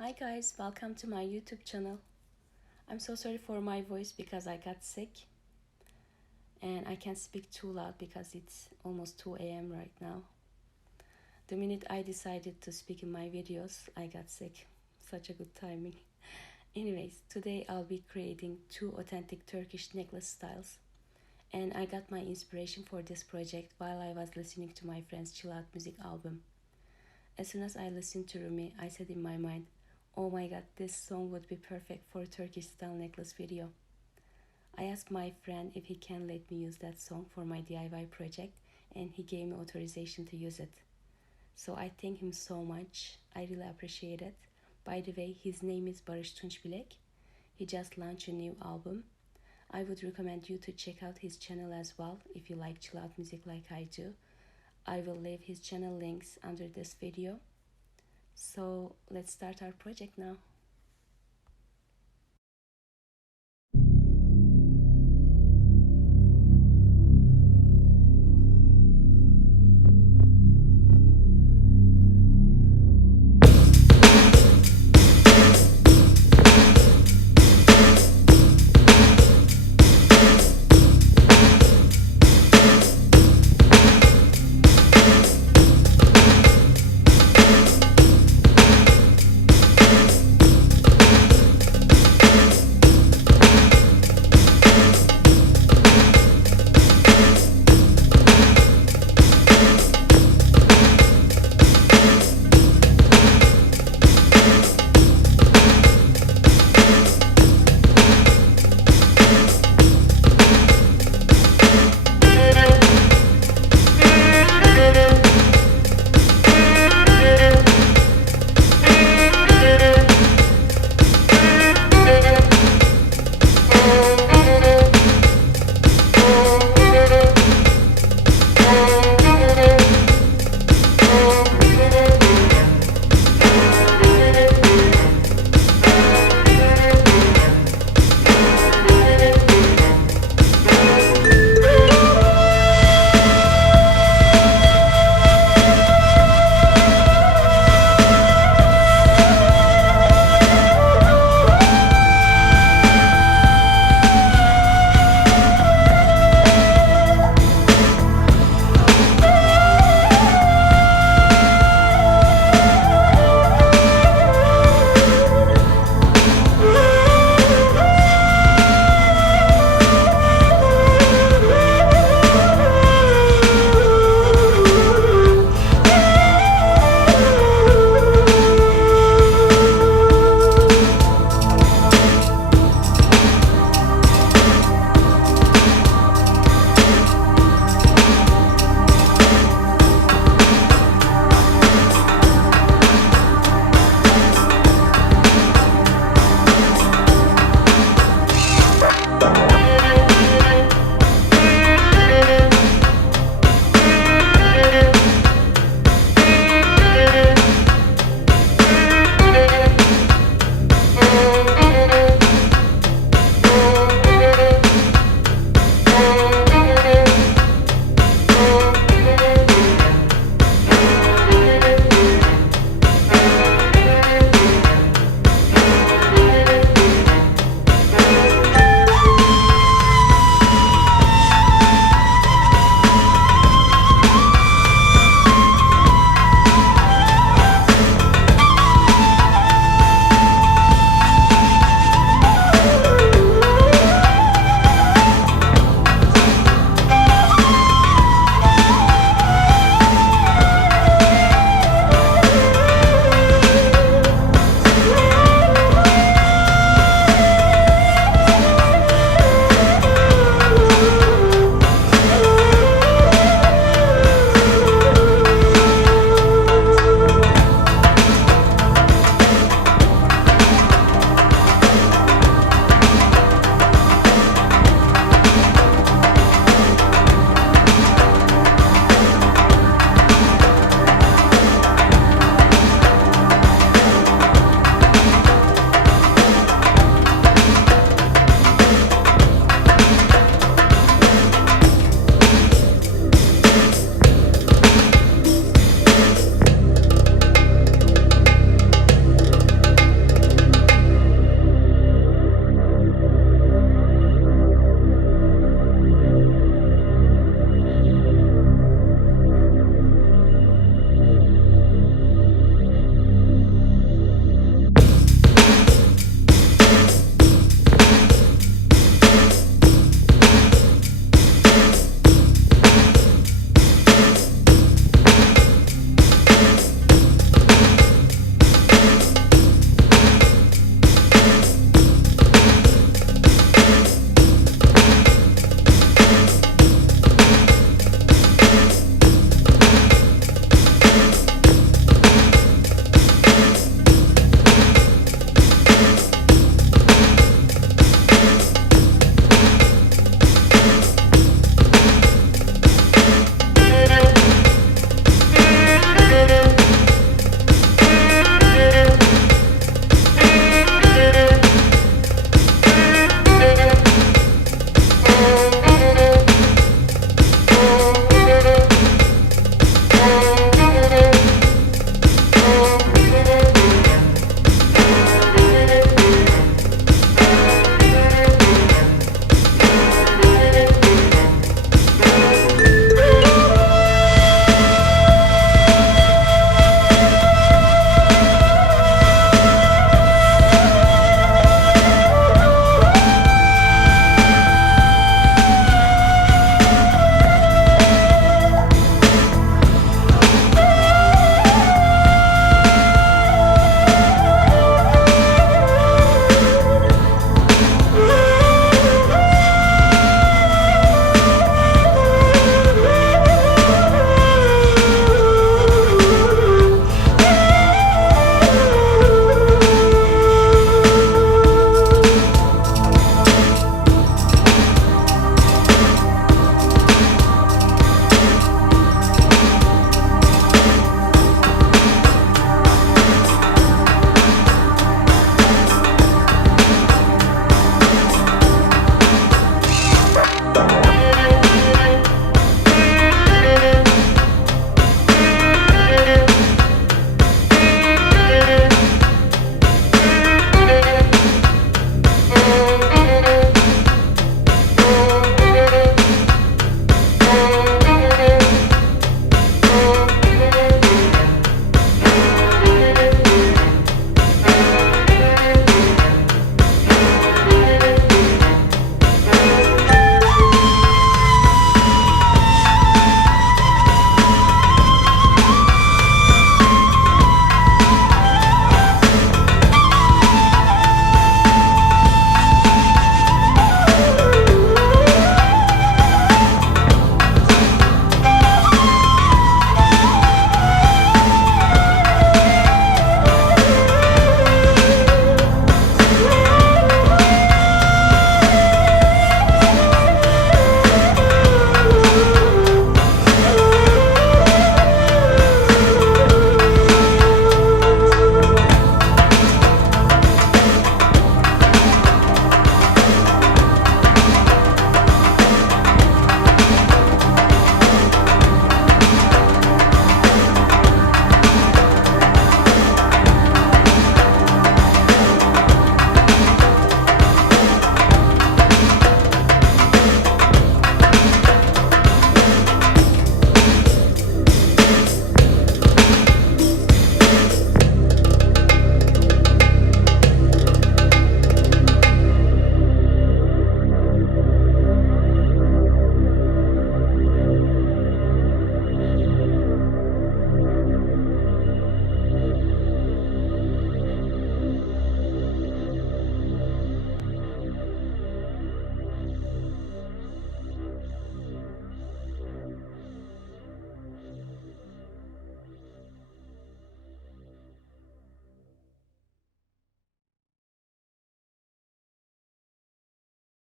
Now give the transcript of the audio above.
Hi guys, welcome to my YouTube channel. I'm so sorry for my voice because I got sick and I can't speak too loud because it's almost 2 a.m. right now. The minute I decided to speak in my videos, I got sick. Such a good timing. Anyways, today I'll be creating 2 authentic Turkish necklace styles. And I got my inspiration for this project while I was listening to my friend's chill out music album. As soon as I listened to Rumi, I said in my mind, oh my god, this song would be perfect for a Turkish style necklace video. I asked my friend if he can let me use that song for my D.I.Y project, and he gave me authorization to use it. So I thank him so much. I really appreciate it. By the way, his name is Baris Tuncbilek. He just launched a new album. I would recommend you to check out his channel as well if you like chill out music like I do. I will leave his channel links under this video. So let's start our project now.